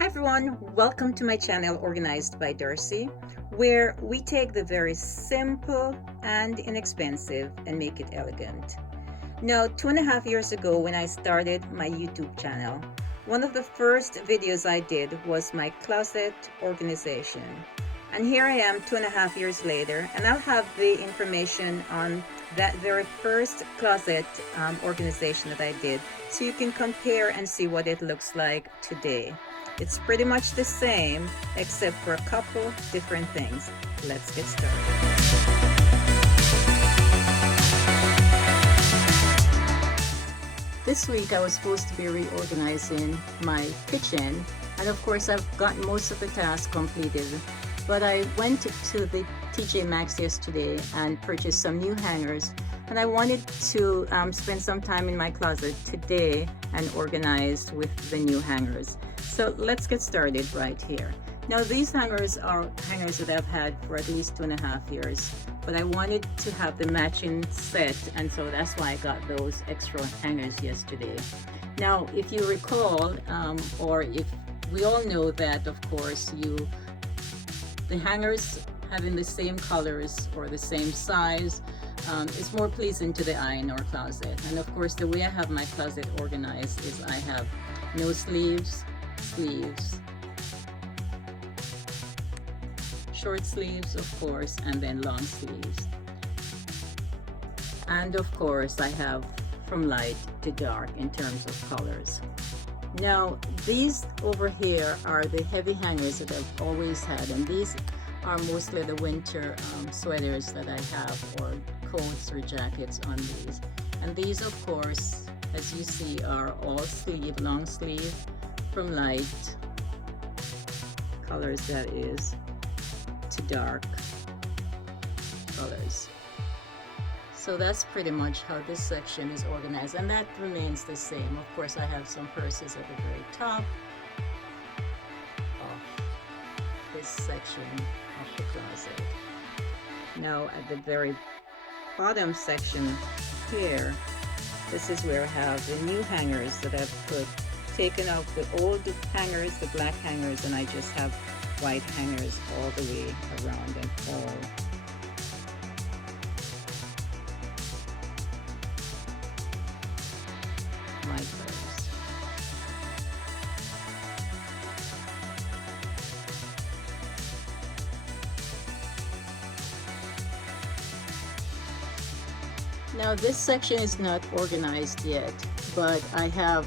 Hi everyone, welcome to my channel Organized by Darcy, where we take the very simple and inexpensive and make it elegant. Now, 2.5 years ago when I started my YouTube channel, one of the first videos I did was my closet organization. And here I am 2.5 years later, and I'll have the information on that very first closet organization that I did, so you can compare and see what it looks like today. It's pretty much the same, except for a couple different things. Let's get started. This week I was supposed to be reorganizing my kitchen, and of course I've gotten most of the tasks completed, but I went to the TJ Maxx yesterday and purchased some new hangers, and I wanted to spend some time in my closet today and organize with the new hangers. So let's get started right here. Now these hangers are hangers that I've had for at least 2.5 years, but I wanted to have the matching set, and so that's why I got those extra hangers yesterday. Now if you recall, or if we all know that of course the hangers having the same colors or the same size is more pleasing to the eye in our closet. And of course the way I have my closet organized is I have no sleeves, short sleeves of course, and then long sleeves. And of course I have from light to dark in terms of colors. Now these over here are the heavy hangers that I've always had, and these are mostly the winter sweaters that I have, or coats or jackets on these. And these of course, as you see, are all sleeve, long sleeve, from light colors, that is, to dark colors. So that's pretty much how this section is organized, and that remains the same. Of course I have some purses at the very top of this section of the closet. Now at the very bottom section here, this is where I have the new hangers that I've taken out the old hangers, the black hangers, and I just have white hangers all the way around and all my colors. Now this section is not organized yet, but I have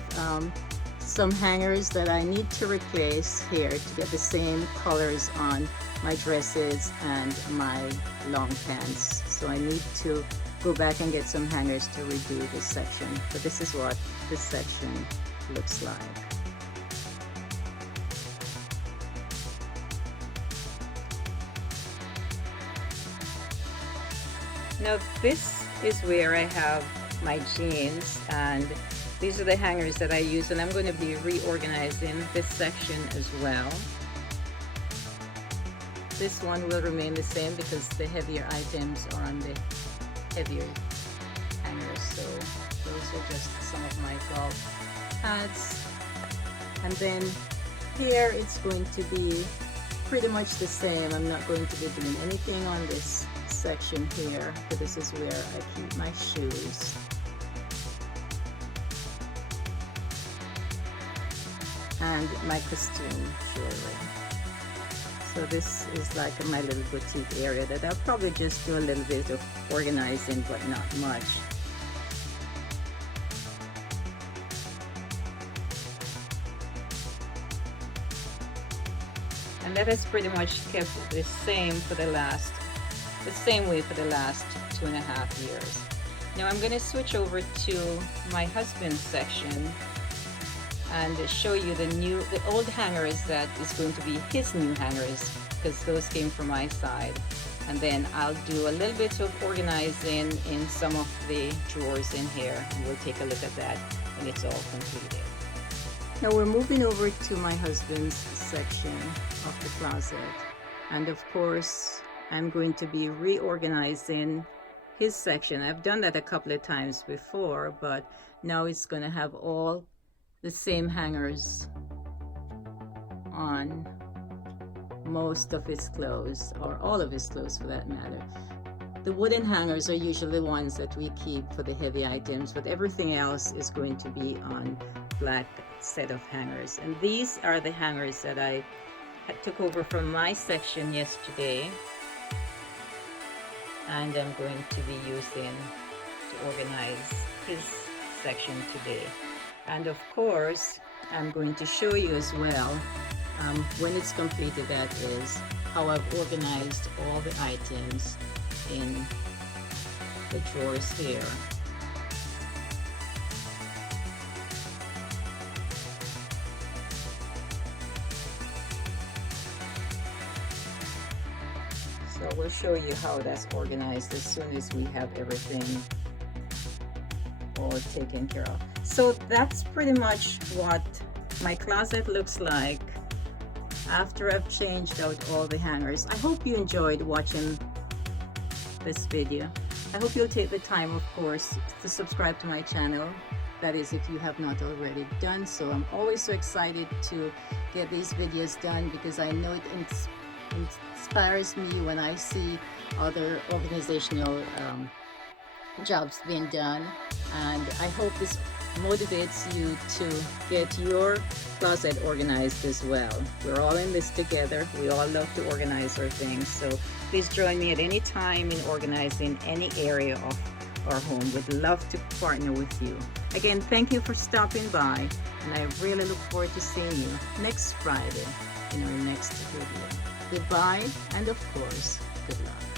some hangers that I need to replace here to get the same colors on my dresses and my long pants. So I need to go back and get some hangers to redo this section. But this is what this section looks like. Now this is where I have my jeans, and these are the hangers that I use, and I'm going to be reorganizing this section as well. This one will remain the same because the heavier items are on the heavier hangers. So those are just some of my golf pads. And then here it's going to be pretty much the same. I'm not going to be doing anything on this section here, but this is where I keep my shoes. And my costume jewelry. So this is like my little boutique area that I'll probably just do a little bit of organizing, but not much. And that has pretty much kept the same way for the last 2.5 years. Now I'm going to switch over to my husband's section and show you the old hangers that is going to be his new hangers, because those came from my side. And then I'll do a little bit of organizing in some of the drawers in here, and we'll take a look at that when it's all completed. Now we're moving over to my husband's section of the closet, and of course I'm going to be reorganizing his section. I've done that a couple of times before, but now it's going to have all the same hangers on most of his clothes, or all of his clothes for that matter. The wooden hangers are usually the ones that we keep for the heavy items, but everything else is going to be on black set of hangers. And these are the hangers that I took over from my section yesterday, and I'm going to be using to organize his section today. And of course, I'm going to show you as well, when it's completed, that is, how I've organized all the items in the drawers here. So we'll show you how that's organized as soon as we have everything all taken care of. So that's pretty much what my closet looks like after I've changed out all the hangers. I hope you enjoyed watching this video. I hope you'll take the time, of course, to subscribe to my channel. That is, if you have not already done so. I'm always so excited to get these videos done because I know it inspires me when I see other organizational jobs being done, and I hope this motivates you to get your closet organized as well. We're all in this together. We all love to organize our things, so please join me at any time in organizing any area of our home. We'd love to partner with you. Again, thank you for stopping by, and I really look forward to seeing you next Friday in our next video. Goodbye, and of course, good luck.